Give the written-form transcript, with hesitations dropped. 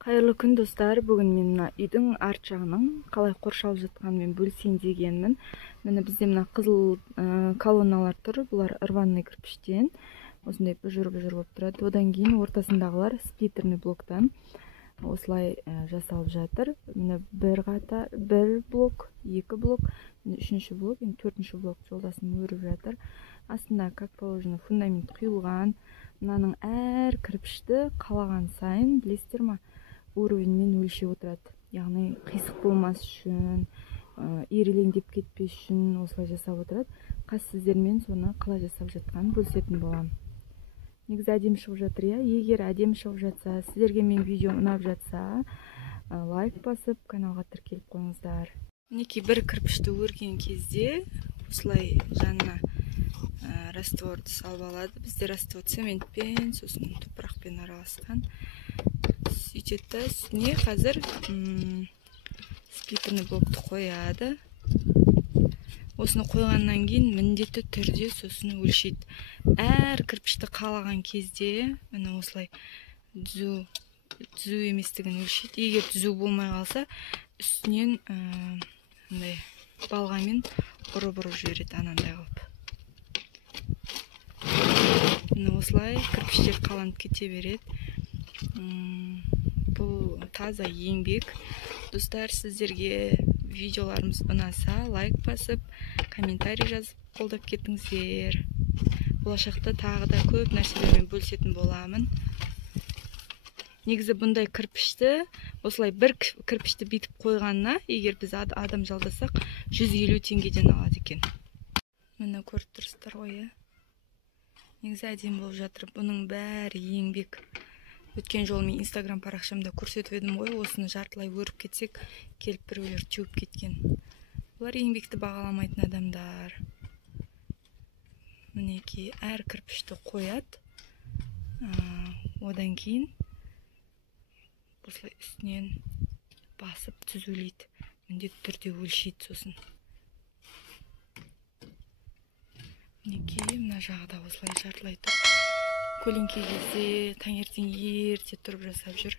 Қайырлы күн достар, бүгін мен мына үйдің арт жағының қалай қоршалып жатқанымен бөлісейін дегенмін. Міне бізде мына қызыл колонналар тұр, бұлар рваный кірпіштен, осындай бұжыр болып тұрады. Одан кейін ортасындағылар сплиттерный блоктан осылай жасалып жатыр. Міне бір блок, екі блок, үшінші блок, төртінші блок жолдасын өріп жатыр. Астында, как положено, фундамент құйылған. Мынаның әр кірпішті қалаған сайын, білесіздер ма, уровеньмен өлшеп отырады. Яғни қисық болмас үшін, ирелеңдеп кетпес үшін осылай жасап отырады. Қазір сіздермен соны қалай жасап жатқанын бөлісетін боламын. Негізі әдемі шығып жатыр, иә. Егер әдемі шығып жатса, сіздерге мен видео ұнап жатса, лайк басып, каналға тіркеліп қойыңыздар. Мінекей бір кірпішті өрген кезде осылай жанына растворды салып алады. Бізде раствор цементпен, сосын топырақпен араласқан. Сөйтеді, үстіне қазір сплиттерный блокты қояды. Осыны қойғаннан кейін міндетті түрде сосын өлшейді. Әр кірпішті қалаған кезде міне осылай түзу еместігін өлшейді. Егер түзу болмай қалса, үстінен балғамен ұрып жібереді, анандай қылып. Міне осылай кірпіштер қаланып кете береді. Бұл таза еңбек. Достар, сіздерге видеоларымыз ұнаса, лайк басып, комментарий жазып қолдап кетіңіздер. Болашақта тағы да көп нәрселермен бөлісетін боламын. Негізі бұндай кірпішті, осылай бір кірпішті битіп қойғанына, егер біз адам жалдасақ, 150 теңгеден алады екен. Міне көріп тұрсыздар ғой. Негізі әдемі болып жатыр. Бұның бәрі еңбек. Өткен жолы мен инстаграм парақшамда көрсетіп едім ғой, осыны жартылай өріп кетсек, келіп біреулер теуіп кеткен. Бұлар еңбекті бағаламайтын адамдар. Мінекей әр кірпішті қояды. Одан кейін осылай үстінен басып түзулейді. Міндетті түрде өлшейді сосын. Мінекей мына жағда осылай жартылай тұр. Көлеңке кезде таңертең ерте тұрып жасап жүр.